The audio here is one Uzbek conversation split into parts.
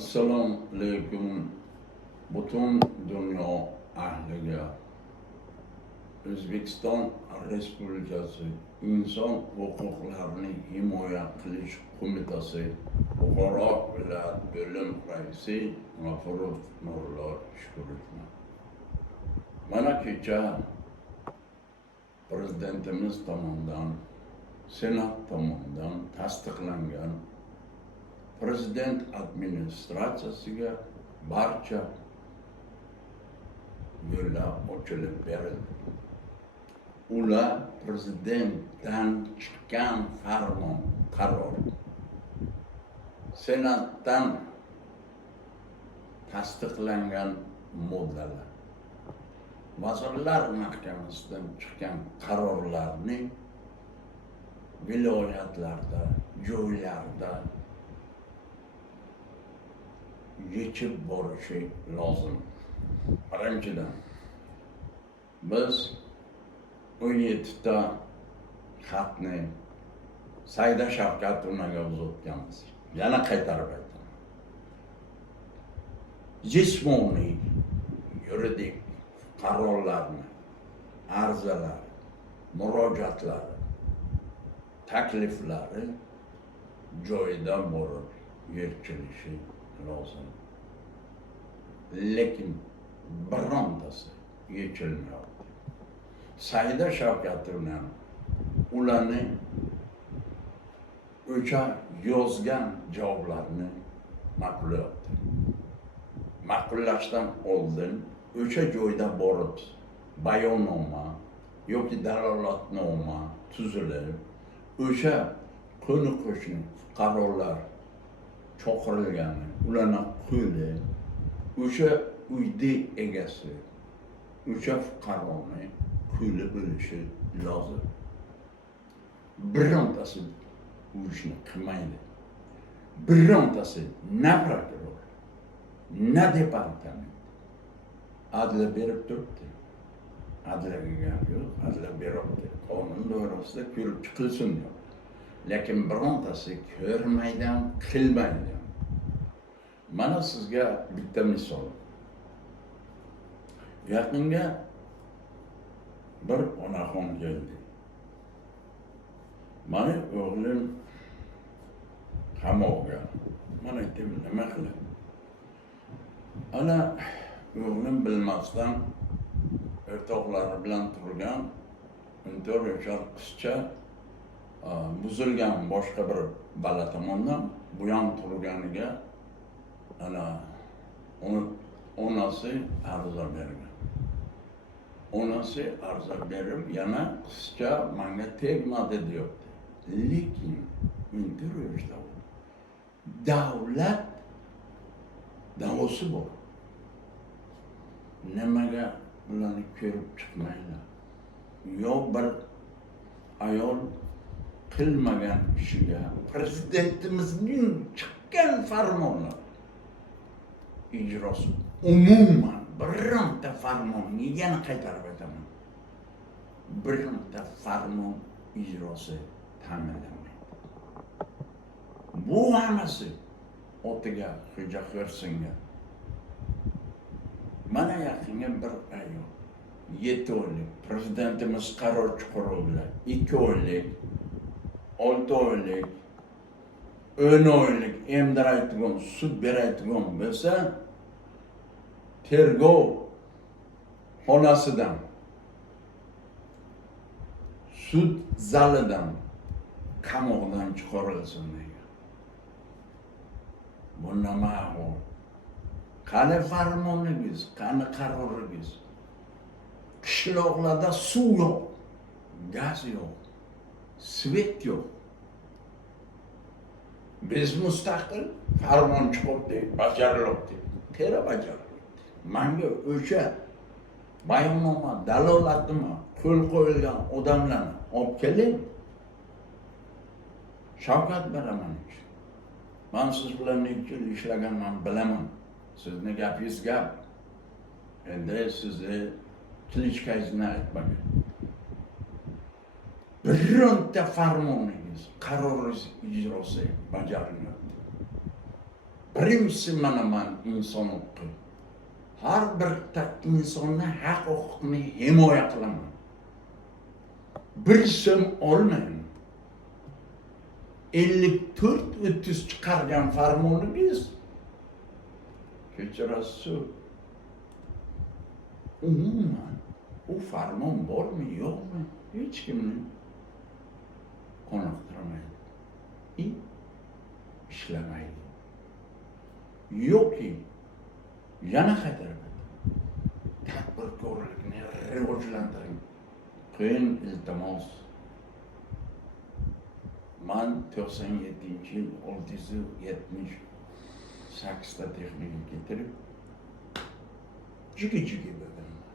Assalomu alaykum butun dunyo ahliga. O'zbekiston Respublikasi Inson huquqlarini himoya qilish qo'mitasi Buxoro viloyat bo'lim raisi G'ofurov Nurullo Shukurovman. Mana kecha Prezidentimiz tomonidan, Senat tomonidan tasdiqlangan Prezident administratsiyasiga barcha yo'llar ochilib berildi. Ular Prezidentdan chiqqan farmon, qaror, Senatdan tasdiqlangan moddalar, Vazirlar Mahkamasidan chiqqan qarorlarni viloyatlarda, joylarda yechib borishi lozim. Birinchidan, biz 17 ta xatni Saida Shavkat Unaga uzatganmiz. Yana qaytarib aytaman. Jismoniy, yuridik qarorlarni, arzalar, murojaatlari, takliflari joyida borib yechilishi lozim. Lekin birontasi yechilmayapti. Saida Shavkat ularni o'sha yozgan javoblarni ma'qullayapti. Ma'qullashdan oldin o'sha joyda borib bayonnoma yoki dalolatnoma tuzilib, o'sha qo'ni-qo'shni fuqarolar chaqirilgani, ularni qo'li, o'sha uydi egasi, o'sha fuqaroni qo'li bo'lishi lozim. Birontasi bu ishni qilmaydi. Birontasi na prokuror, na departament adliya berib turibdi. Adliyaga gap yo'q, adliya beribdi. Qonun doirasida ko'rib chiqilsin diyor. Lekin birontasi ko'rmaydan, qilmaydi. Mana sizga bitta misol. Yaqinga bir onaxon keldi. Mani o'g'lim qamoqqa. Mana aytdim, nima qilib? Ana o'g'lim bilmasdan o'rtoqlari bilan turgan 14 yoshar qizcha buzilgan boshqa bir bola tomonidan bu yon turganiga ana onasi arza bergan. Onasi arza berib, yana qizcha menga tegmadi deyapti. Lekin 14 yoshda davlat da'vosi bor. Nimaga ularni ko'rib chiqmaydi? Yo bir ayol qilmagan ishiga prezidentimizning chiqqan farmonlar ijrosi umuman bironta farmonni yana qaytarib aytaman. Bironta farmon ijrosi ta'minlanmaydi. Bu hammasi otiga xo'ja qo'rsinga. Mana yaqinga bir ayol 7 oylik prezidentimiz qaror chiqaruvdilar. 2 oylik, 6 oylik, 10 oylik emdiraydigan, sud beraydigan bo'lsa, tergov xonasidan, sud zalidan, qamoqdan chiqarilsin degan. Bu nima bu? Qani farmoningiz, qani qaroringiz? Qishloqlarda suv yo'q, gaz yo'q, svet yo'q. Biz mustaqil farmon chiqibdi, bajarilibdi. Tera bajarilibdi. Menga o'sha bayonnoma, dalolatnoma qo'l qo'yilgan odamlarni olib keling. Shavkat beraman. Men siz bilan necha yil ishlaganman, bilaman. Sizni gapingiz gap. Endi sizni qilichkangizni aytmagan. Bironta farmoningiz, qaroringiz ijrosi bajarilmayapti. Birinchisi man inson huquqi. Har bir insonni haq-huquqini himoya qilaman. Bir so'm olmayman. 54-30 chiqargan farmoningiz kechirasiz. Umuman u farmon bormi, yo'qmi, hech kimni qoniqtirmaydi. Ishlamaydi. Yo'qki, yana qaytaradi. Tadbirkorlikni rivojlantiring. Qo'yin iltimos. Man 97-yil 678 ta texnika getirib jigi bo'lganman.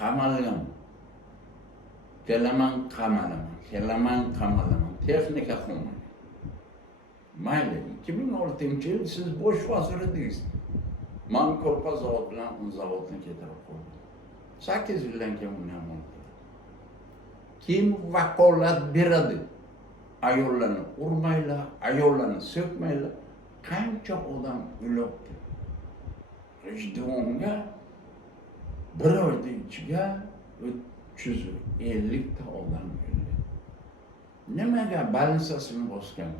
Qamalgan. Kelaman qamalaman. Texnika qilman. Mayli, 2006-yil siz bosh vazir edingiz. Man ko'rpa zavod bilan zavodni keltirib qo'ydim. 8 yildan keyin uni ham oldim. Kim vakolat beradi? Ayollarni urmaylar, ayollarni so'kmaylar. Qancha odam o'libdi. G'ijduvonga bir oyda ichiga 350 ta odam o'ldi. Nimaga balansasini bosgan?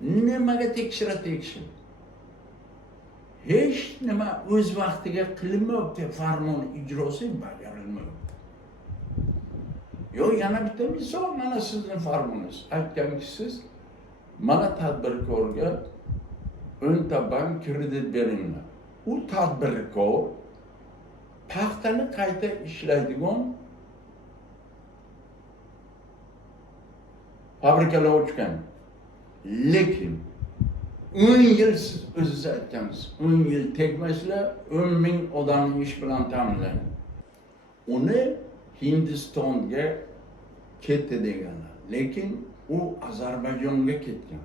Nimaga tekshir? Hech nima o'z vaqtiga qilinmayapti, farmon ijrosi bajarilmayapti. Yo, yana bitta misol, mana sizning farmoningiz. Aytganki siz mana tadbirkorga 10 ta bank kredit beringlar. U tadbirkor paxtani qayta ishlaydigan fabrikalar ochgan. Lekin 10 yil siz o'zingiz aytgansiz, 10 yil tegmaslar 10 ming odamni ish bilan ta'minlaydi. Uni Hindistonga ketdi deganlar. Lekin u Ozarbayjonga ketgan.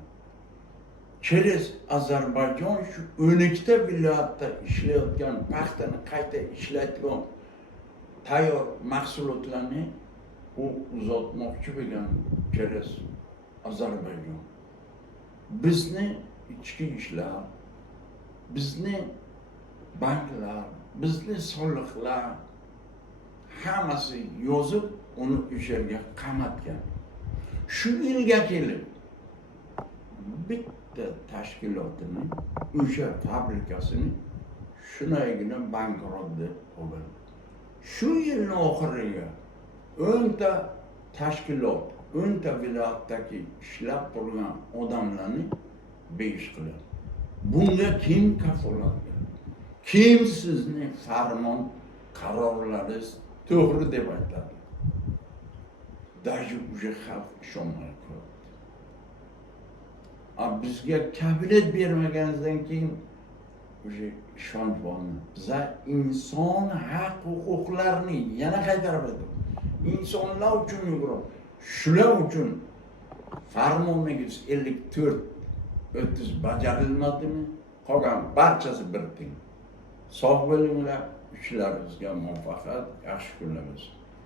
Через Ozarbayjon shu 12 ta viloyatda ishlayotgan paxtani qayta ishlaydigan tayyor mahsulotlarni u uzatmoqchi bo'lgan через Ozarbayjon. Bizni ichki ishlar, bizni banklar, bizni soliqlar hammasi yozib uni o'sha yerga qamatgan. Shu yilga kelib bitta tashkilotini, o'sha fabrikasini shunagina bankrot deb qo'ygan. Shu yilning oxiriga 10 ta tashkilot, 10 ta viloyatdagi ishlab turgan odamlarni besh qiladi. Bunga kim kafolat beradi? Kim sizni farmon qarorlaringiz to'g'ri deb aytadi? Даже уже xalq ishonmay qoldi. Bizga kabinet bermagandan keyin уже ishonch bormi? Biza inson haq-huquqlarini yana qaytarib aytdim. İnsanlar uchun yugurib, shular uchun farmoningiz 54-30 bajarilmadimi? Qolgan barchasi bir teng. Sog' bo'linglar, ishlaringizga muvaffaqiyat, yaxshi kunlar bo'lsin.